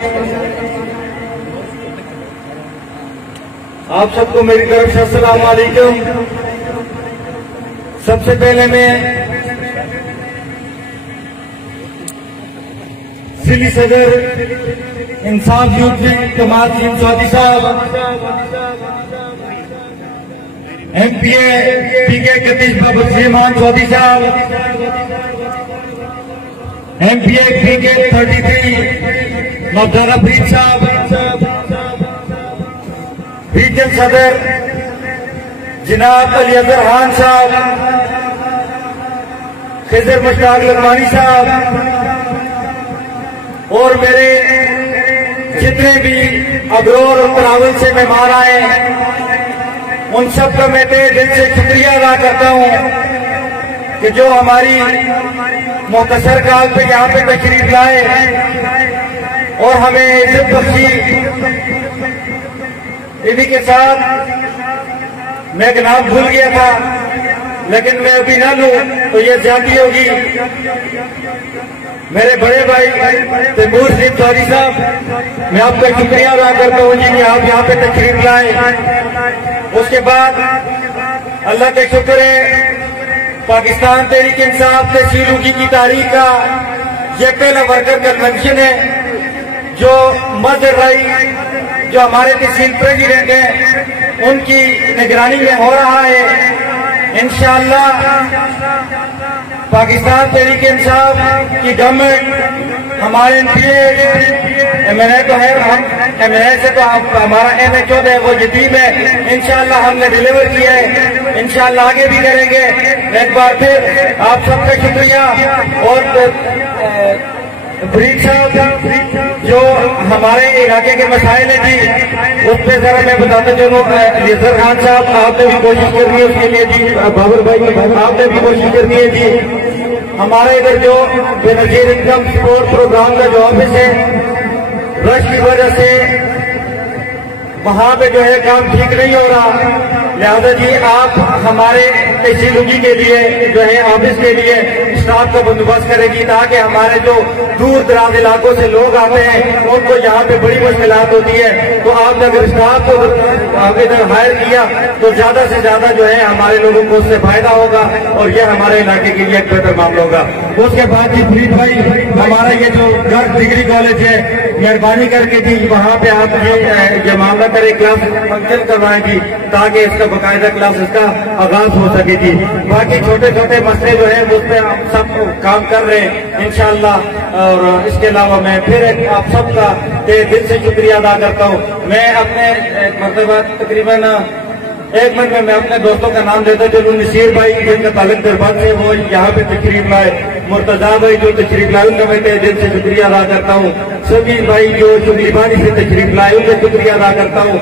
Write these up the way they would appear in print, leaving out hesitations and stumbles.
आप सबको मेरी तरफ से अस्सलाम वालेकुम। सबसे पहले मैं सिली सदर इंसाफ यूथ कमाल चौधरी साहब, MPA PK कतीश बाबूमान चौधरी साहब, MPA PK 33 मौजूदा फरीद साहब, रीजन सदर जनाब अली अजहर खान साहब, खिजर मुश्ताक लखमानी साहब और मेरे जितने भी अबरोर और तरावल से मेहमान आए, उन सब का मैं दिल से शुक्रिया अदा करता हूं कि जो हमारी मुख्तसर काल पे यहाँ पे तशरीफ लाए और हमें इज्जत बख्शी। इन्हीं के साथ मैं एक नाम भूल गया था, लेकिन मैं अभी ना लूं तो ये ज्यादती होगी। मेरे बड़े भाई तैमूर सिंह चौधरी साहब, मैं आपका शुक्रिया अदा करता हूँ जी कि आप यहाँ पे तशरीफ लाए। उसके बाद अल्लाह का शुक्र है, पाकिस्तान तहरीक इंसाफ तहसील उगी की तारीख का ये पहला वर्कर कन्वेंशन है जो मजहर राई जो हमारे तहसील प्रेसिडेंट हैं उनकी निगरानी में हो रहा है। इंशाअल्लाह पाकिस्तान तहरीक इंसाफ की गवर्नमेंट हमारे MNA तो है, हम MNA से तो हमारा MHO है वो यतीम है। इंशाअल्लाह हमने डिलीवर किया है, इंशाअल्लाह आगे भी करेंगे। एक बार फिर आप सबका शुक्रिया। और फरीद साहब जो हमारे इलाके के मसाइल हैं जी, उस पर जरा मैं बताता चलूँ। अजहर खान साहब आपने भी कोशिश करनी है उसके लिए जी, बाबर भाई आपने भी कोशिश करनी है जी। हमारे इधर जो बेनजीर इनकम सपोर्ट प्रोग्राम का जो ऑफिस है, रश की वजह से वहां पे जो है काम ठीक नहीं हो रहा, लिहाजा जी आप हमारे तहसील उगी के लिए जो है ऑफिस के लिए स्टाफ का बंदोबस्त करेगी, ताकि हमारे जो दूर दराज इलाकों से लोग आते हैं उनको यहाँ पे बड़ी मुश्किलात होती है। तो आपने अगर स्टाफ को इधर हायर किया तो ज्यादा से ज्यादा जो है हमारे लोगों को उससे फायदा होगा और ये हमारे इलाके के लिए एक बेहतर मामला होगा। उसके बाद जी फरीद भाई, हमारा ये जो गर्ल्स डिग्री कॉलेज है, मेहरबानी करके जी वहाँ पे आप ये मामला करें, क्लास फंक्शन करवाएं जी, ताकि इसका बाकायदा क्लासेस का आगाज हो सके जी। बाकी छोटे छोटे मसले जो है उस पर हम सब काम कर रहे हैं इंशाअल्लाह। और इसके अलावा मैं फिर आप सबका दिल से शुक्रिया अदा करता हूँ। मैं अपने मतलब तकरीबन 1 मिनट में मैं अपने दोस्तों का नाम देता चलूँ। नसीर भाई जिनका ताल्लुक दरबार से वो यहाँ पे तशरीफ लाए, मुर्तजा भाई जो तशरीफ लाए उनका मैं दिल से शुक्रिया अदा करता हूँ। सभी भाई जो शुक्रिबानी से तशरीफ लाए उनका शुक्रिया अदा करता हूँ।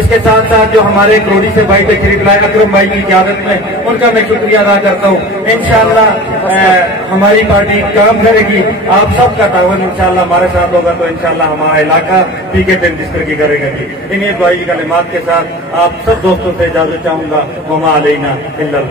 इसके साथ साथ जो हमारे क्रोडी से भाई तशरीफ लाए अकरम भाई की क़यादत में, उनका मैं शुक्रिया अदा करता हूँ। इंशाअल्लाह हमारी पार्टी काम करेगी, आप सबका तावन इंशाअल्लाह हमारे साथ होगा तो इंशाअल्लाह हमारा इलाका PK 33 तरक्की करेगा जी। इन्हीं दुआई कलिमात के साथ आप सब दोस्तों से इजाजत चाहूंगा। वमा अलैना इल्लल